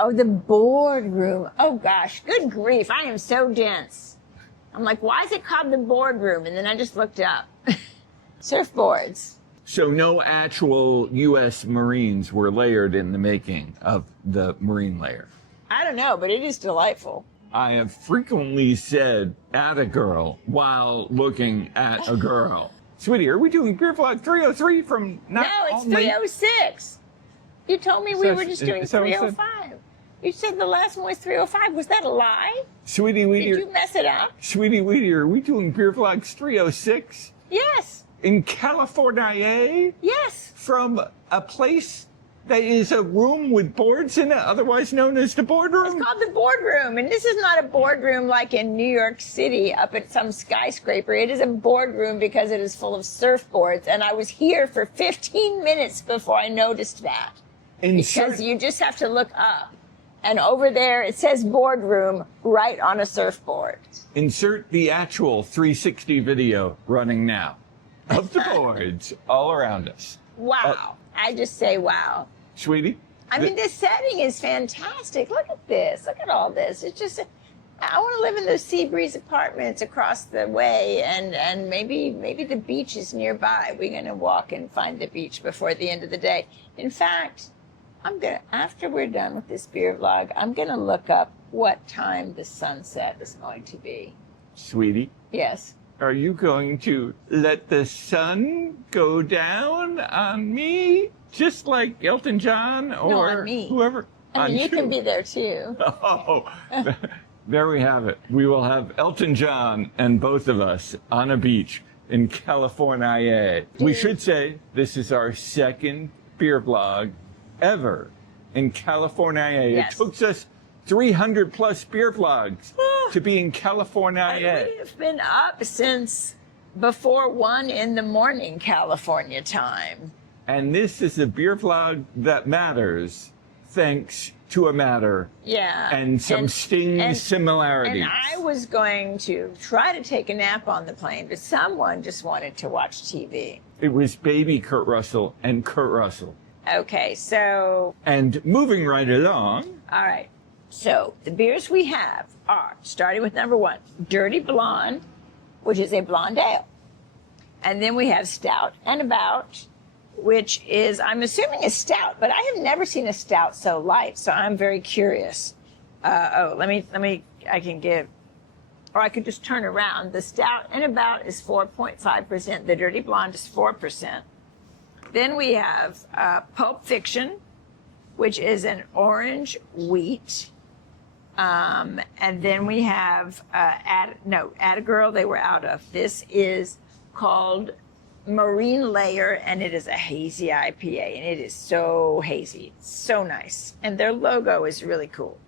Oh, the boardroom. Oh gosh, good grief. I am so dense. I'm like, why is it called the boardroom? And then I just looked up. Surfboards. So no actual U.S. Marines were layered in the making of the Marine layer. I don't know, but it is delightful. I have frequently said at a girl while looking at a girl. Sweetie, are we doing BeerVlog 303 from No, it's 306. You told me we were just doing 305. You said the last one was 305. Was that a lie? Sweetie Weedy. Did you mess it up? Sweetie Weedy, are we doing BeerVlogs 306? Yes. In California? Yes. From a place that is a room with boards in it, otherwise known as the Boardroom? It's called the Boardroom, and this is not a boardroom like in New York City up at some skyscraper. It is a boardroom because it is full of surfboards, and I was here for 15 minutes before I noticed that. Because you just have to look up, and over there it says Boardroom right on a surfboard. Insert the actual 360 video running now of the boards all around us. Wow. I just say wow. Sweetie? I mean, this setting is fantastic. Look at this. Look at all this. It's just, I want to live in those sea breeze apartments across the way, and maybe the beach is nearby. We're going to walk and find the beach before the end of the day. In fact, after we're done with this beer vlog, I'm going to look up what time the sunset is going to be. Sweetie? Yes. Are you going to let the sun go down on me? Just like Elton John or no, on me. Whoever? I mean, you can be there too. Oh, there we have it. We will have Elton John and both of us on a beach in California. We should say this is our second beer vlog ever in California. Yes. It took us 300 plus beer vlogs to be in California. We have been up since before 1 a.m. California time. And this is a beer vlog that matters, thanks to a matter. Yeah. And some similarities. And I was going to try to take a nap on the plane, but someone just wanted to watch TV. It was baby Kurt Russell and Kurt Russell. Okay, so... And moving right along... All right. So the beers we have are, starting with number 1, Dirty Blonde, which is a blonde ale. And then we have Stout and About, which is, I'm assuming a stout, but I have never seen a stout so light, so I'm very curious. I could just turn around. The Stout and About is 4.5%. The Dirty Blonde is 4%. Then we have Pulp Fiction, which is an orange wheat. And then we have Atta Girl, they were out of. This is called Marine Layer, and it is a hazy IPA, and it is so hazy, so nice. And their logo is really cool.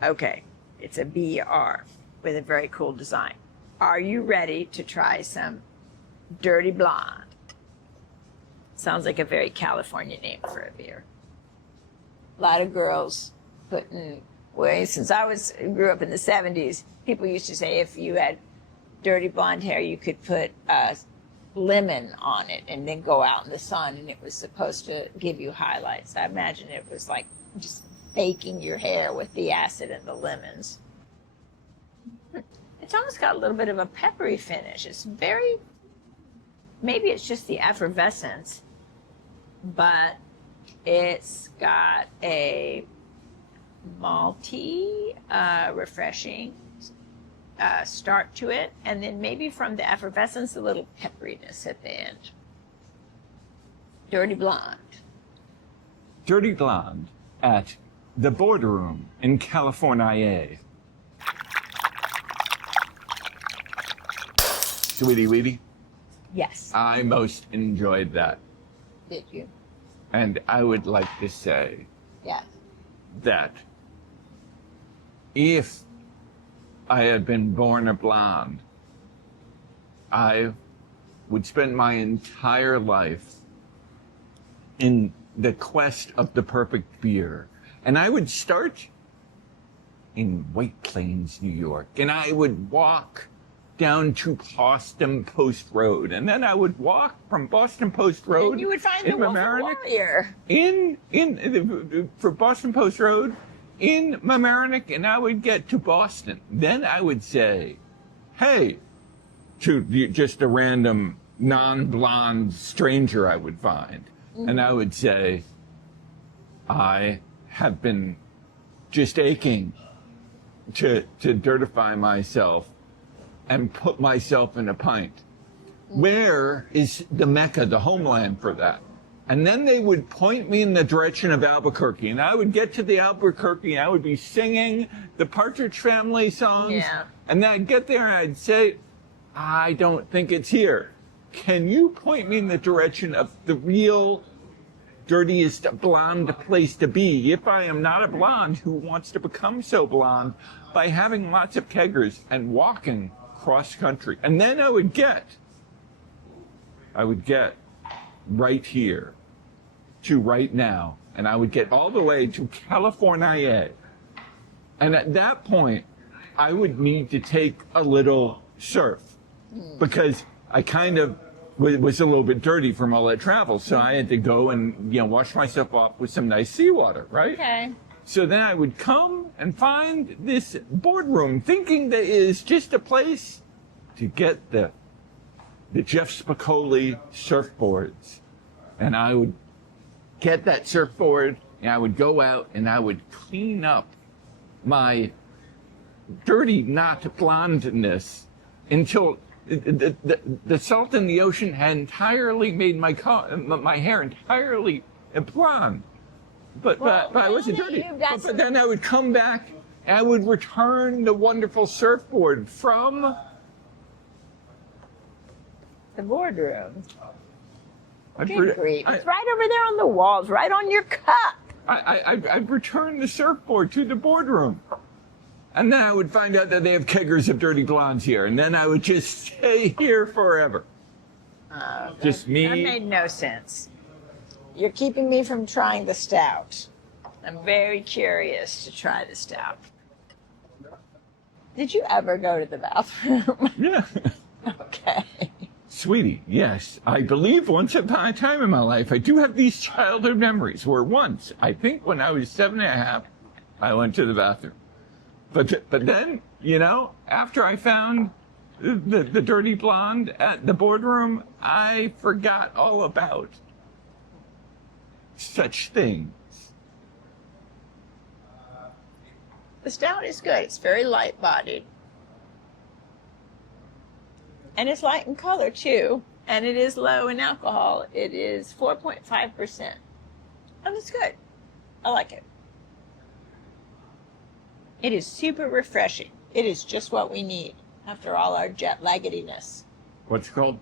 Okay, it's a BR with a very cool design. Are you ready to try some Dirty Blonde? Sounds like a very California name for a beer. A lot of girls since I grew up in the 70s, people used to say if you had dirty blonde hair, you could put lemon on it and then go out in the sun, and it was supposed to give you highlights. I imagine it was like just baking your hair with the acid and the lemons. It's almost got a little bit of a peppery finish. It's maybe it's just the effervescence, but it's got a malty, refreshing start to it, and then maybe from the effervescence, a little pepperiness at the end. Dirty Blonde. Dirty Blonde at the Boardroom in California. Sweetie Weedy? Yes. I most enjoyed that. Did you? And I would like to say that if I had been born a blonde, I would spend my entire life in the quest of the perfect beer. And I would start in White Plains, New York, and I would walk down to Boston Post Road, and then I would walk from Boston Post Road. And you would find the in Wolf Mamaroneck, Warrior. for Boston Post Road in Mamaroneck, and I would get to Boston. Then I would say, "Hey," to just a random non-blonde stranger I would find, and I would say, "I have been just aching to dirtify myself and put myself in a pint. Where is the Mecca, the homeland for that?" And then they would point me in the direction of Albuquerque, and I would get to the Albuquerque, and I would be singing the Partridge Family songs. Yeah. And then I'd get there and I'd say, "I don't think it's here. Can you point me in the direction of the real dirtiest blonde place to be, if I am not a blonde who wants to become so blonde by having lots of keggers and walking cross country?" And then I would get right here to right now, and I would get all the way to California. And at that point, I would need to take a little surf, because I kind of was a little bit dirty from all that travel, so I had to go and wash myself off with some nice seawater, right? Okay. So then I would come and find this boardroom, thinking that it is just a place to get the Jeff Spicolli surfboards, and I would get that surfboard and I would go out and I would clean up my dirty not blondness until the salt in the ocean had entirely made my hair entirely blonde. But I wasn't dirty. But then I would come back and I would return the wonderful surfboard from the boardroom. I'd Good grief. It's right over there on the walls, right on your cup. I'd return the surfboard to the boardroom. And then I would find out that they have keggers of dirty blondes here. And then I would just stay here forever. Just me. That made no sense. You're keeping me from trying the stout. I'm very curious to try the stout. Did you ever go to the bathroom? Yeah. Okay. Sweetie, yes. I believe once upon a time in my life, I do have these childhood memories where once, I think when I was 7.5, I went to the bathroom. But then, after I found the dirty blonde at the boardroom, I forgot all about such things. The stout is good. It's very light-bodied. And it's light in color, too. And it is low in alcohol. It is 4.5%. And it's good. I like it. It is super refreshing. It is just what we need after all our jet laggediness. What's it called?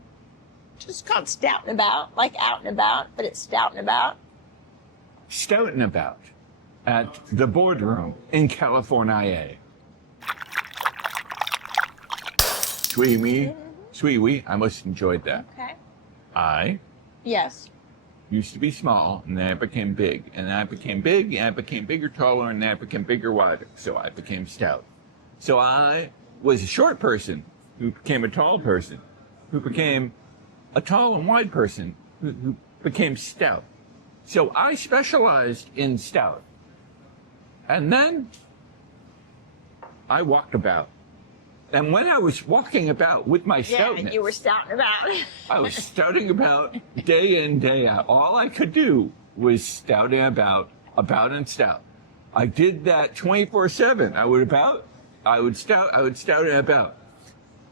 Just called Stout and About, like out and about, but it's Stout and About. Stout and About at the Boardroom in California. Sweetie, I most enjoyed that. Okay. I Yes. used to be small, and then I became big, and then I became big, and I became bigger, taller, and then I became bigger, wider. So I became stout. So I was a short person who became a tall person, who became a tall and wide person who became stout. So I specialized in stout. And then I walked about. And when I was walking about with my stoutness, Yeah, you were Stout and About. I was stouting about day in, day out. All I could do was stouting about and stout. I did that 24/7. I would stout and about.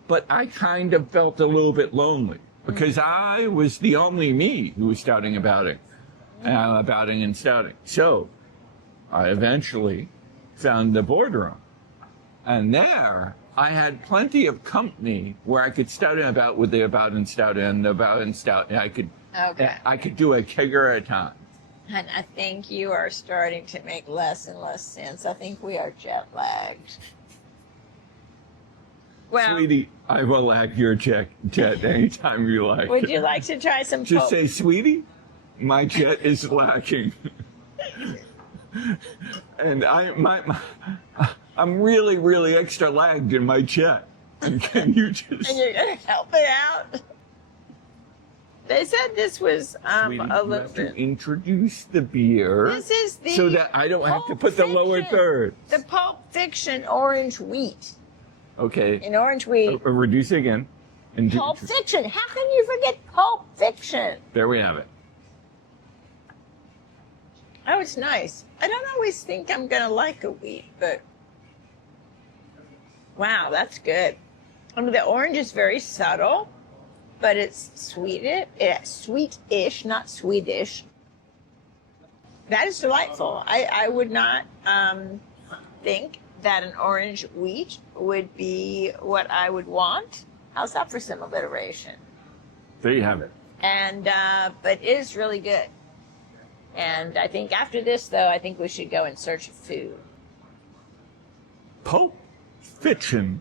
But I kind of felt a little bit lonely because I was the only me who was stouting abouting and stouting. So I eventually found the Boardroom. And there I had plenty of company where I could stout and about with the about and stout and the about and stout. And I could do a kegger at a time. And I think you are starting to make less and less sense. I think we are jet lagged. Well, Sweetie, I will lag your jet anytime you like. would you like to try some Just Pulp? say, Sweetie, my jet is lacking. And I'm really, really extra lagged in my jet. And can you just... And you're going to help it out? They said this was Sweetie, a you have little to bit. introduce the beer. This is the so that I don't have to Pulp put the lower Fiction. third. The Pulp Fiction orange wheat. Okay. In orange wheat. Reduce again. And Pulp Fiction. How can you forget Pulp Fiction? There we have it. Oh, it's nice. I don't always think I'm going to like a wheat, but wow, that's good. I mean, the orange is very subtle, but it's sweetish, not Swedish. That is delightful. I would not think that an orange wheat would be what I would want. How's that for some alliteration? There you have it. And but it is really good. And I think after this, though, I think we should go in search of food. Pulp Fiction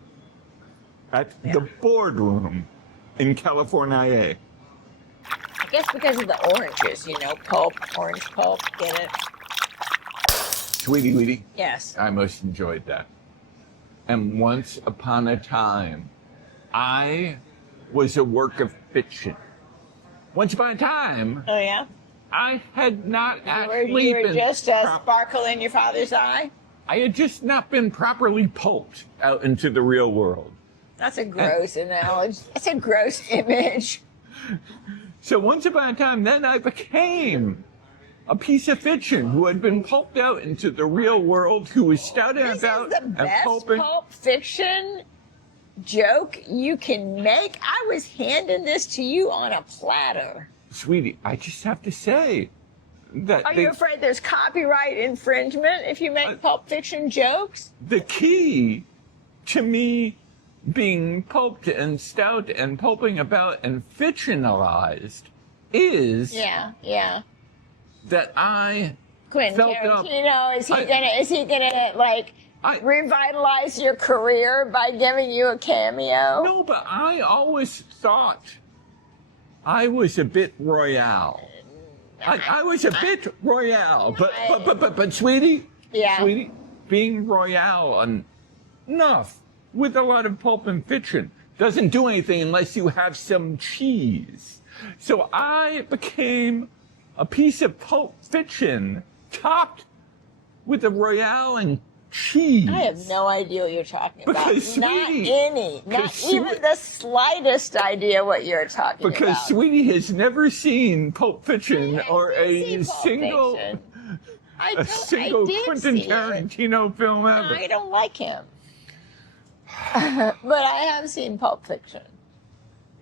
at the Boardroom in California. I guess because of the oranges, you know, pulp, orange pulp, get it? Sweetie, Weetie, Yes. I most enjoyed that. And once upon a time, I was a work of fiction. Once upon a time, Oh, yeah? I had not actually You were been just a sparkle in your father's eye? I had just not been properly pulped out into the real world. That's a gross analogy. That's a gross image. So once upon a time, then I became a piece of fiction who had been pulped out into the real world, who was stouting This about is the and best pulping. Pulp Fiction joke you can make. I was handing this to you on a platter. Sweetie, I just have to say that Are you afraid there's copyright infringement if you make Pulp Fiction jokes? the key to me being pulped and stout and pulping about and fictionalized is Yeah. that I Quentin felt up. Tarantino, is he gonna like I- revitalize your career by giving you a cameo? No, but I always thought I was a bit royale. I was a bit royale, but sweetie, Yeah. sweetie, being royale enough with a lot of pulp and fiction doesn't do anything unless you have some cheese. So I became a piece of pulp fiction topped with a royale and cheese. I have no idea what you're talking about. Because, Not sweetie, any. Not because even the slightest idea what you're talking Because about. Sweetie has never seen Pulp Fiction or I a did see Pulp single Fiction. a single I did Quentin see it. Tarantino film ever. I don't like him. But I have seen Pulp Fiction.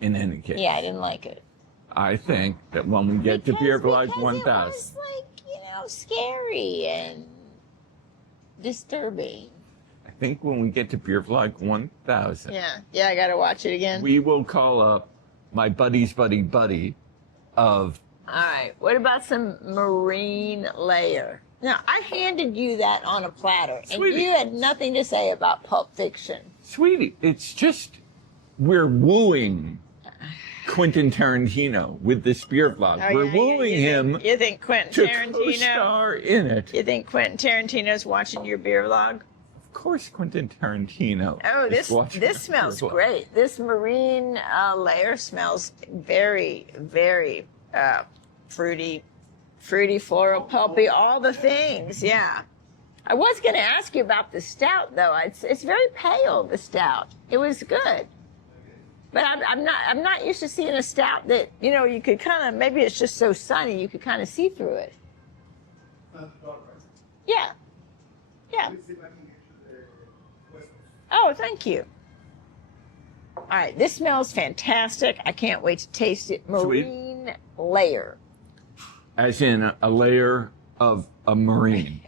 In any case, Yeah, I didn't like it. I think that when we get to BeerVlog 1000, It was like, scary and disturbing. I think when we get to BeerVlog 1000, Yeah, I gotta watch it again. we will call up my buddy's buddy of All right, what about some marine layer? Now, I handed you that on a platter, Sweetie. and you had nothing to say about Pulp Fiction. Sweetie. It's just we're wooing Quentin Tarantino with this BeerVlog. Oh, We're yeah, wooing him You think Quentin to Tarantino? co-star in it. You think Quentin Tarantino's watching your beer vlog? Of course, Quentin Tarantino. Oh, is watching this smells BeerVlog. great. This marine layer smells very, very fruity, floral, pulpy, all the things. Yeah. I was going to ask you about the stout, though. It's very pale. The stout. It was good, but I'm not used to seeing a stout that you could kind of, maybe it's just so sunny you could kind of see through it. Yeah. Yeah. Oh, thank you. All right, this smells fantastic. I can't wait to taste it. Marine layer. As in a layer of a marine.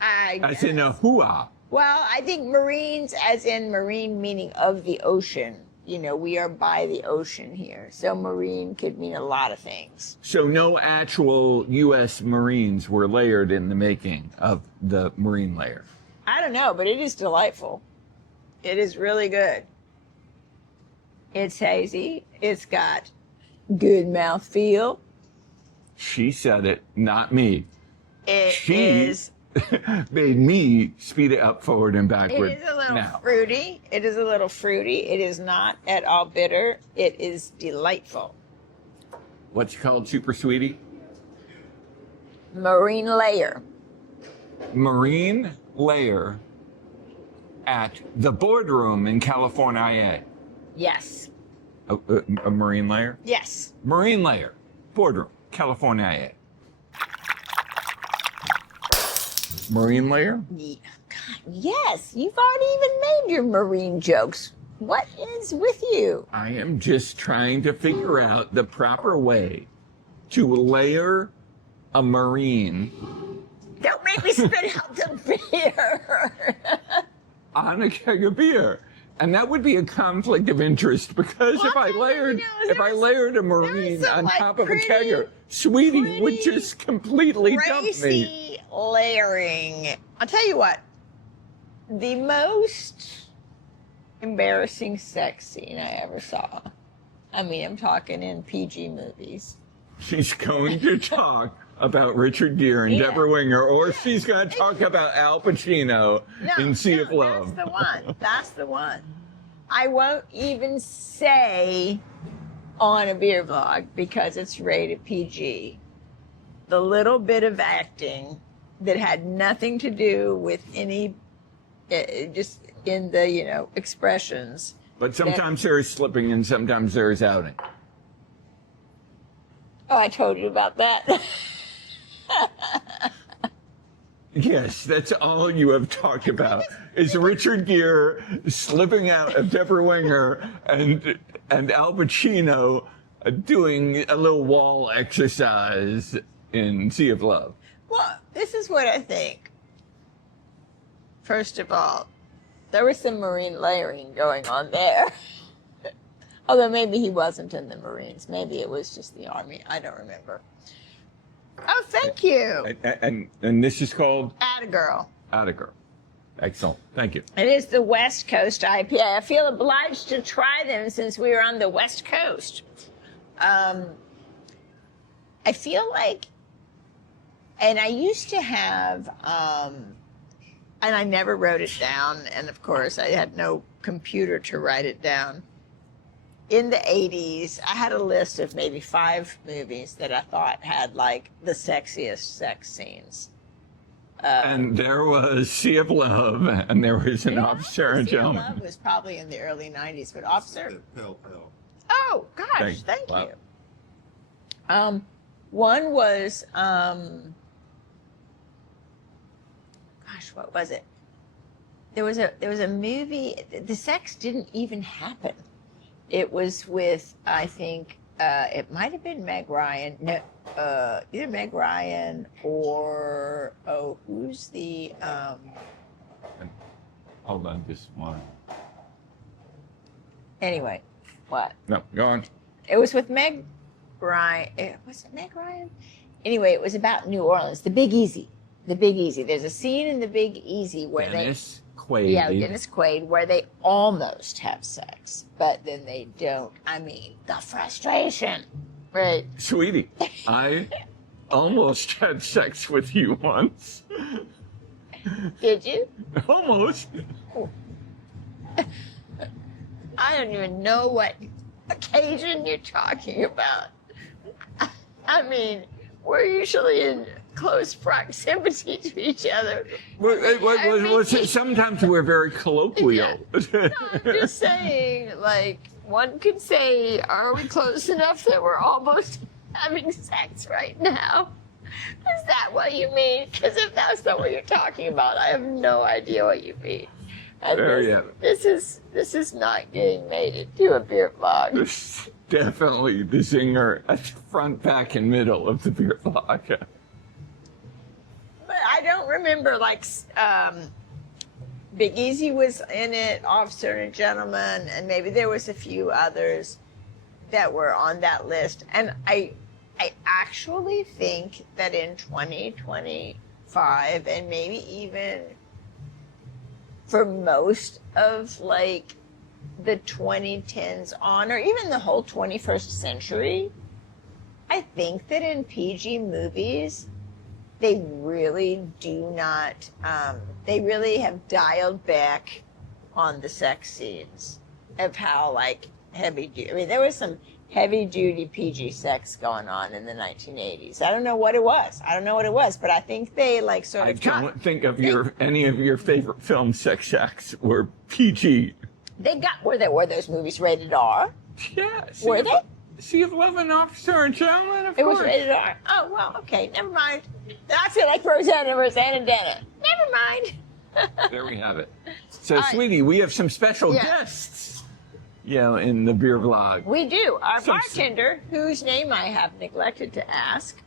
As in a hua. Well, I think marines, as in marine meaning of the ocean. We are by the ocean here. So marine could mean a lot of things. So no actual U.S. Marines were layered in the making of the marine layer. I don't know, but it is delightful. It is really good. It's hazy. It's got good mouthfeel. She said it, not me. It She is made me speed it up, forward, and backward. It is a little now. fruity. It is a little fruity. It is not at all bitter. It is delightful. What's it called, Super Sweetie? Marine layer. Marine layer at the Boardroom in California. Yes. A marine layer? Yes. Marine layer, Boardroom, California. Marine layer? God, yes. You've already even made your marine jokes. What is with you? I am just trying to figure out the proper way to layer a marine Don't make me spit out the beer. on a keg of beer. And that would be a conflict of interest because if I layered a marine some, on like, top of a pretty- kegger, Sweetie would just completely dump me. Racy layering. I'll tell you what. The most embarrassing sex scene I ever saw. I mean, I'm talking in PG movies. She's going to talk about Richard Gere and Yeah. Deborah Winger, or she's going to talk about Al Pacino in Sea of Love. That's the one. That's the one. I won't even say on a beer vlog because it's rated PG. The little bit of acting that had nothing to do with any, just in the, expressions. But sometimes there is slipping and sometimes there is outing. Oh, I told you about that. Yes, that's all you have talked about is Richard Gere slipping out of Deborah Winger and Al Pacino doing a little wall exercise in Sea of Love. Well, this is what I think. First of all, there was some marine layering going on there. Although maybe he wasn't in the Marines. Maybe it was just the Army. I don't remember. Oh, thank you. And this is called Attagirl. Attagirl. Excellent. Thank you. It is the West Coast IPA. I feel obliged to try them since we were on the West Coast. I feel like, and I used to have, and I never wrote it down, and of course I had no computer to write it down. In the 80s, I had a list of maybe 5 movies that I thought had like the sexiest sex scenes. And there was Sea of Love, and there was an officer and Sea of gentleman. Love was probably in the early 90s, but Officer. Pulp. Oh gosh, thank Wow. you. One was gosh, what was it? There was a movie. The sex didn't even happen. It was with, I think, it might have been Meg Ryan. No, either Meg Ryan or who's the Hold on, just one. Anyway, what? No, go on. It was with Meg Ryan. Was it Meg Ryan? Anyway, it was about New Orleans. The Big Easy. The Big Easy. There's a scene in The Big Easy where Dennis Quaid. Dennis Quaid, where they almost have sex, but then they don't. I mean, the frustration. Right. Sweetie, I almost had sex with you once. Did you? Almost. I don't even know what occasion you're talking about. I mean, we're usually in close proximity to each other. Sometimes we're very colloquial. No, I'm just saying, like, one could say, are we close enough that we're almost having sex right now? Is that what you mean? Because if that's not what you're talking about, I have no idea what you mean. And There you have it. This is not getting made into a beer vlog. This is definitely the zinger at the front, back, and middle of the beer vlog. But I don't remember, like, Big Easy was in it, Officer and Gentleman, and maybe there was a few others that were on that list. And I actually think that in 2025, and maybe even for most of, like, the 2010s on, or even the whole 21st century, I think that in PG movies, they really do not, they really have dialed back on the sex scenes of how, like, heavy duty. I mean, there was some heavy duty PG sex going on in the 1980s. I don't know what it was. But I think they, like, sort of. I don't think of any of your favorite film sex acts were PG. Were those movies rated R? Yeah. Were they? Sea of Love and Officer and Gentleman, of course. It was rated R. Oh, well, okay, never mind. I feel like Rosanna versus Anna Dana. Never mind. There we have it. So, Sweetie, we have some special guests, in the beer vlog. We do. Our bartender, whose name I have neglected to ask,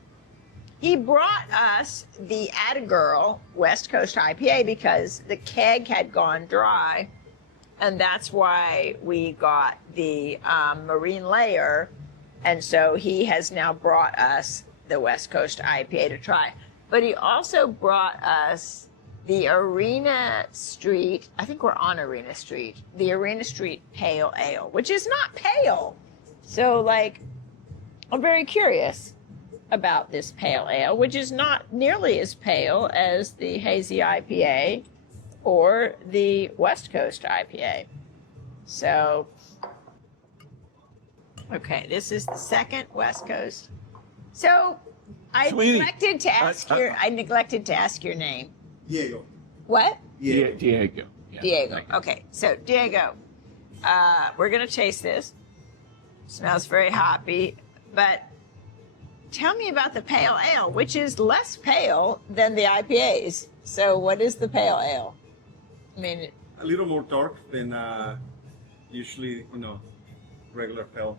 he brought us the Atta Girl West Coast IPA because the keg had gone dry, and that's why we got the marine layer. And so he has now brought us the West Coast IPA to try. But he also brought us the Arena Street, I think we're on Arena Street, the Arena Street Pale Ale, which is not pale. So, like, I'm very curious about this pale ale, which is not nearly as pale as the Hazy IPA or the West Coast IPA. So, okay, this is the second West Coast. So, I neglected to ask your name. Diego. What? Diego. Yeah. Diego. Okay, so Diego, we're gonna taste this. Smells very hoppy, but tell me about the pale ale, which is less pale than the IPAs. So, what is the pale ale? I mean, A little more dark than usually, regular pales.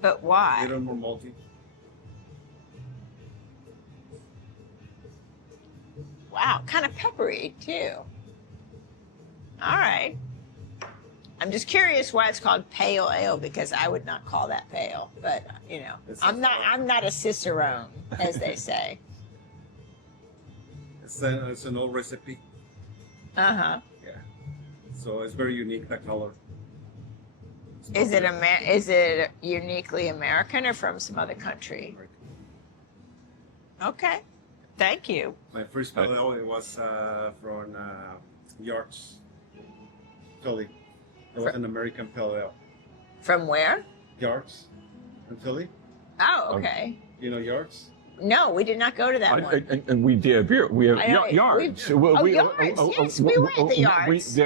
but A why? little more malty. Wow, kind of peppery too. All right. I'm just curious why it's called pale ale, because I would not call that pale. But I'm not a cicerone, as they say. It's an old recipe. Uh-huh. Yeah. So it's very unique, that color. Is it uniquely American or from some other country? Okay. Thank you. My first pale ale, it was from Yards, Philly. It was an American pale ale. From where? Yards in Philly. Oh, okay. You know Yards? No, we did not go to that one. And we did beer. We have I know, yards. Yards. Yes, we were at the yards.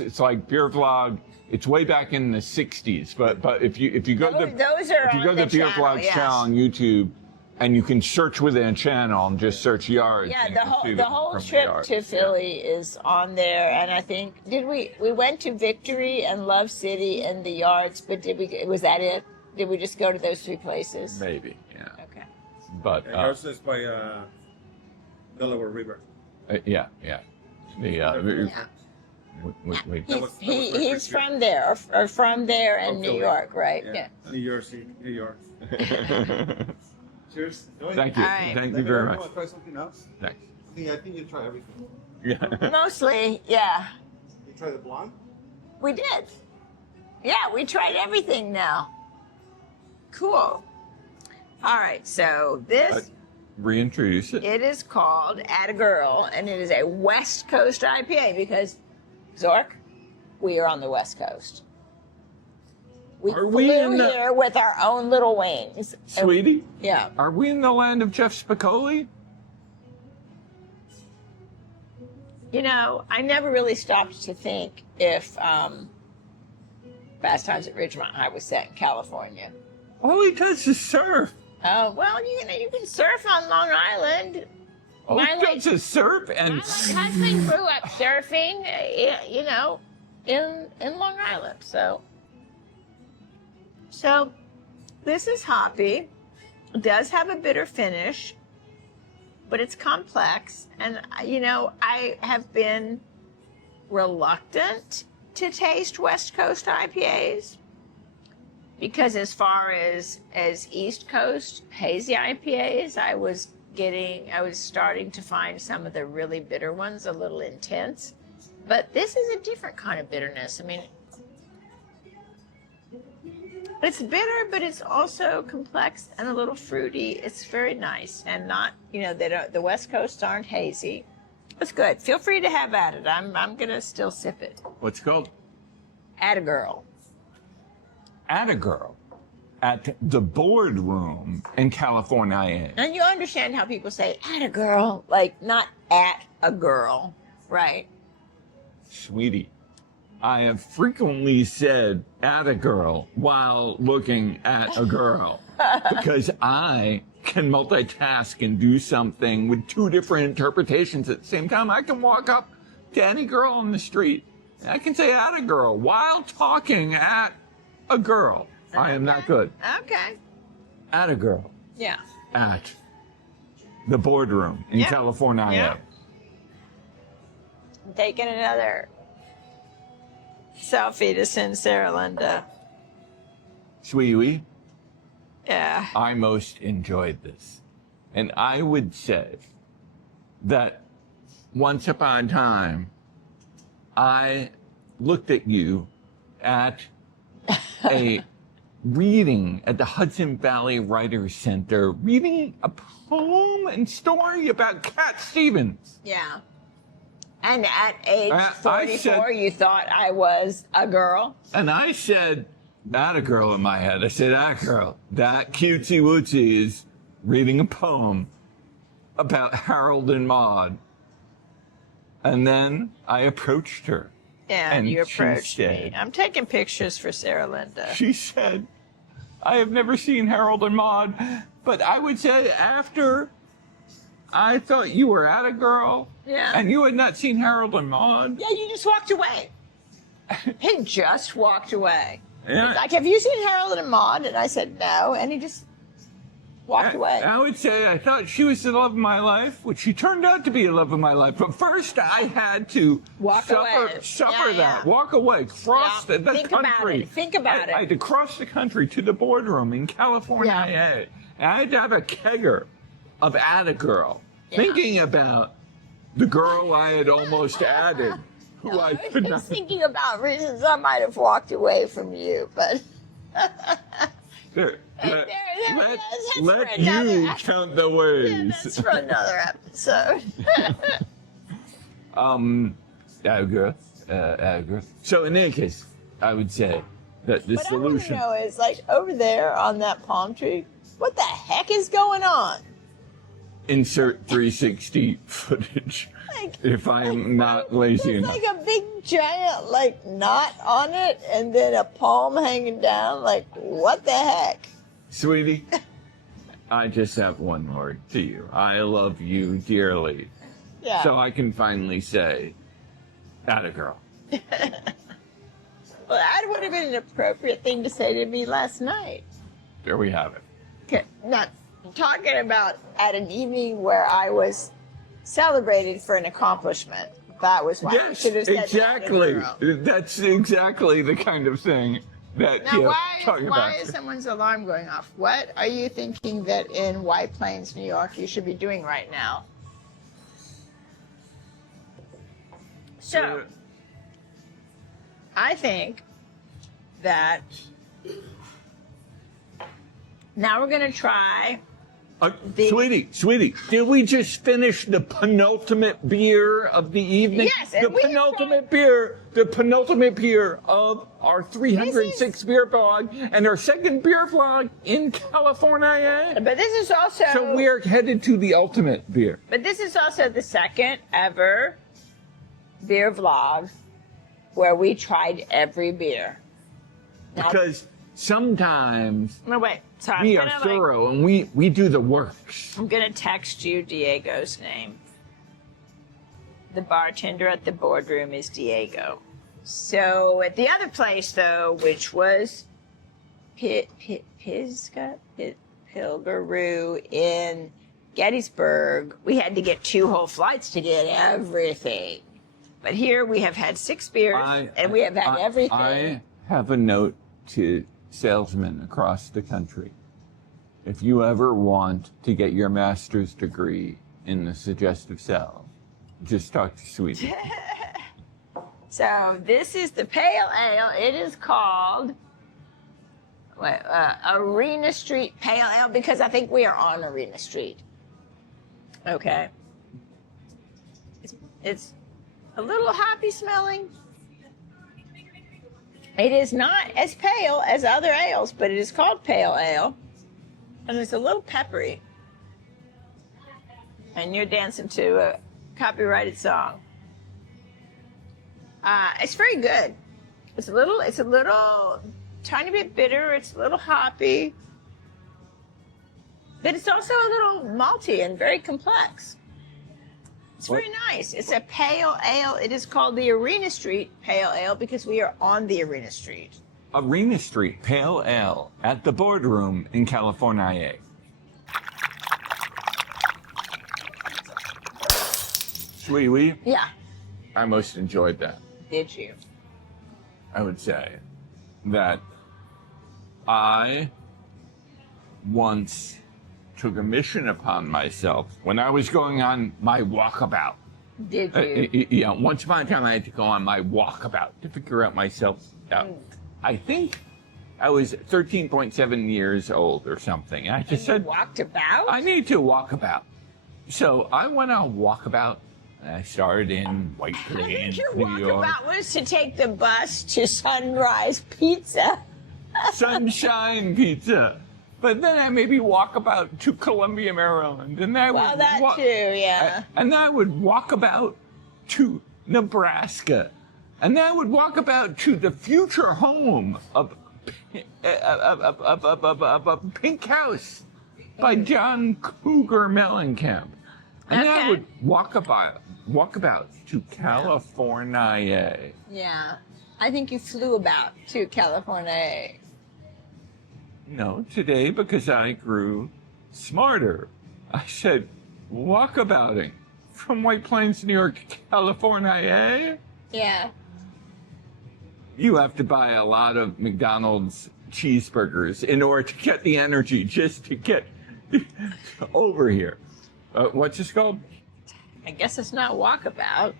It's like BeerVlog. It's way back in the '60s. But if you go to the BeerVlog channel on YouTube, and you can search within a channel and just search yards. Yeah, the whole trip to Philly is on there, and I think we went to Victory and Love City and the yards, but was that it? Did we just go to those three places? Maybe, yeah. Okay. But Yards is by Delaware River. Yeah. He's from there, or from there in New York, right? Yeah. New Jersey, New York. Cheers. Thank you. Right. Thank you very much. Want to try something else? Thanks. I think you try everything. Yeah. Mostly, yeah. You try the blonde? We did. Yeah, we tried everything now. Cool. All right, so this... Reintroduce it. It is called Atta Girl, and it is a West Coast IPA because, Zork, we are on the West Coast. We flew here with our own little wings. Sweetie? Yeah. Are we in the land of Jeff Spicolli? I never really stopped to think if Fast Times at Ridgemont High was set in California. All he does is surf. Oh, well, you can surf on Long Island. All he does is surf and... My husband grew up surfing, in Long Island, so... So, this is hoppy. It does have a bitter finish, but it's complex. And, I have been reluctant to taste West Coast IPAs because as far as East Coast hazy IPAs, I was starting to find some of the really bitter ones a little intense. But this is a different kind of bitterness. I mean, It's bitter, but it's also complex and a little fruity. It's very nice and not, they don't. The West Coast aren't hazy. It's good. Feel free to have at it. I'm gonna still sip it. What's it called? At a girl. At a girl. At the Boardroom in California. And you understand how people say at a girl, like not at a girl, right? Sweetie, I have frequently said at a girl while looking at a girl because I can multitask and do something with two different interpretations at the same time. I can walk up to any girl on the street. I can say at a girl while talking at a girl. I am not good. Okay. At a girl. Yeah. At the Boardroom in California. Yeah. I'm taking another selfie to send Sarah Linda. Sweetie, Yeah. I most enjoyed this. And I would say that once upon a time, I looked at you at a reading at the Hudson Valley Writers Center, reading a poem and story about Cat Stevens. Yeah. And at age I 44, said- you thought I was a girl? And I said, that a girl in my head. I said, that girl, that cutesy wootsy is reading a poem about Harold and Maude. And then I approached her. Yeah, And you she approached me. said- I'm taking pictures for Sarah Linda. She said, I have never seen Harold and Maude, but I would say after I thought you were at a girl Yeah. and you had not seen Harold and Maude. Yeah, you just walked away. He just walked away. Yeah. He's like, have you seen Harold and Maude? And I said, no. And he just walked away. I would say I thought she was the love of my life, which she turned out to be the love of my life. But first, I had to suffer Yeah, that, yeah. walk away, cross Yeah, the think about country. it. Think about it. I had to cross the country to the Boardroom in California. Yeah. And I had to have a kegger of Add a Girl, Yeah. thinking about the girl I had almost added, who I could was not. thinking about reasons I might have walked away from you, but Let, that's for let another you episode. count the ways. that's for another episode. Add a girl. So in any case, I would say that the What solution. I want to know is, like, over there on that palm tree, what the heck is going on? Insert 360 footage Like, if I'm not lazy there's enough. like a big giant, like, knot on it, and then a palm hanging down. Like, what the heck? Sweetie, I just have one word to you. I love you dearly. Yeah. So I can finally say, atta girl. Well, that would have been an appropriate thing to say to me last night. There we have it. Okay, not talking about at an evening where I was celebrated for an accomplishment. That was why I Yes, should have said exactly. that to the girl. That's exactly the kind of thing that Now, you're why talking about. is someone's alarm going off? What are you thinking that in White Plains, New York, you should be doing right now? So, I think that now we're going to try. Sweetie, did we just finish the penultimate beer of the evening? Yes, and the we have penultimate beer of our 306 beer vlog and our second beer vlog in California. But this is also. So we're headed to the ultimate beer. But this is also the second ever beer vlog where we tried every beer. Now, Because sometimes no, wait. So I'm we gonna, are thorough and we do the works. I'm gonna text you Diego's name. The bartender at the Boardroom is Diego. So at the other place, though, which was Pilgaroo in Gettysburg, we had to get 2 whole flights to get everything. But here we have had 6 beers, and we have had everything. I have a note to salesmen across the country. If you ever want to get your master's degree in the suggestive sell, just talk to Sweetie. So this is the pale ale. It is called, Arena Street Pale Ale, because I think we are on Arena Street. Okay. It's a little hoppy smelling. It is not as pale as other ales, but it is called pale ale. And it's a little peppery. And you're dancing to a copyrighted song. It's very good. It's a little tiny bit bitter. It's a little hoppy. But it's also a little malty and very complex. It's very nice. It's a pale ale. It is called the Arena Street Pale Ale because we are on the Arena Street. Arena Street Pale Ale at the Boardroom in California. Sweetie, Yeah. I most enjoyed that. Did you? I would say that I once took a mission upon myself when I was going on my walkabout. Did you? Yeah, once upon a time I had to go on my walkabout to figure out myself out. I think I was 13.7 years old or something. I just said, walked about? I need to walk about. So I went on walkabout. I started in White I Plains, think your New York. walkabout was to take the bus to Sunrise Pizza. Sunshine Pizza. But then I maybe walk about to Columbia, Maryland, and I Well, would that too, yeah. and I would walk about to Nebraska, and then I would walk about to the future home of Pink House by John Cougar Mellencamp, and then I would walk about to California. Yeah. I think you flew about to California. No, today, because I grew smarter, I said walkabouting from White Plains, New York to California. Yeah. You have to buy a lot of McDonald's cheeseburgers in order to get the energy just to get over here. What's this called? I guess it's not walkabout.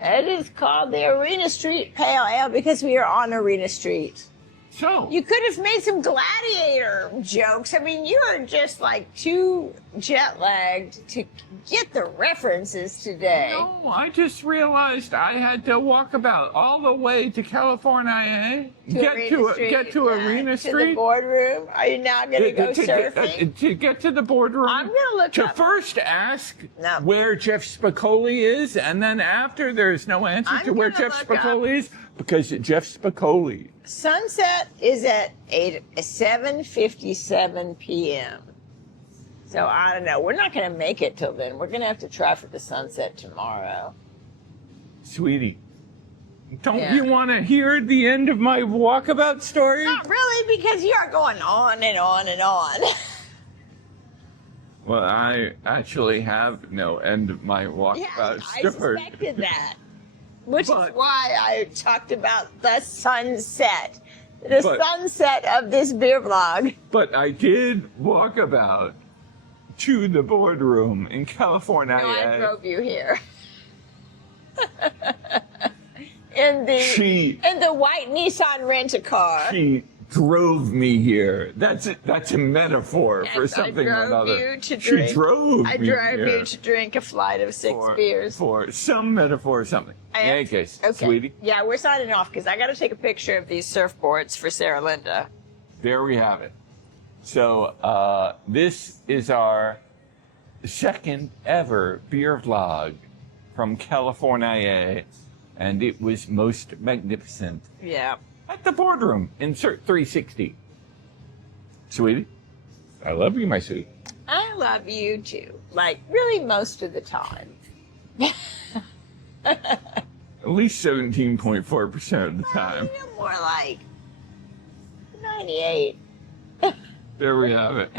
It is called the Arena Street Pale Ale because we are on Arena Street. So You could have made some gladiator jokes. I mean, you are just like too jet lagged to get the references today. no, I just realized I had to walk about all the way to California, get to Arena To the Street. Boardroom. Are you now going to go surfing? To get to the Boardroom. I'm gonna look to up- first ask No. where Jeff Spicolli is, and then after there's no answer I'm to where gonna Jeff look up- Spicolli is because Jeff Spicolli. Sunset is at 7:57 p.m. So I don't know. We're not going to make it till then. We're going to have to try for the sunset tomorrow. Sweetie, don't Yeah. you want to hear the end of my walkabout story? Not really, because you are going on and on and on. Well, I actually have no end of my walkabout I story. suspected that. Which is But- why I talked about the sunset. The But- sunset of this beer vlog. But I did walk about to the Boardroom in California. No, I drove you here. in the white Nissan rent-a-car. She drove me here. That's a metaphor for Yes, something or I drove another. you to She drink. drove I me drove here you to drink a flight of six beers. for some metaphor or something. In any case, Okay. sweetie, Yeah, we're signing off because I got to take a picture of these surfboards for Sarah Linda. there we have it. So this is our second ever beer vlog from California, and it was most magnificent Yeah. at the Boardroom in Insta360. Sweetie, I love you, my sweetie. I love you too. Like, really most of the time. At least 17.4% of the time. More like 98. There we have it.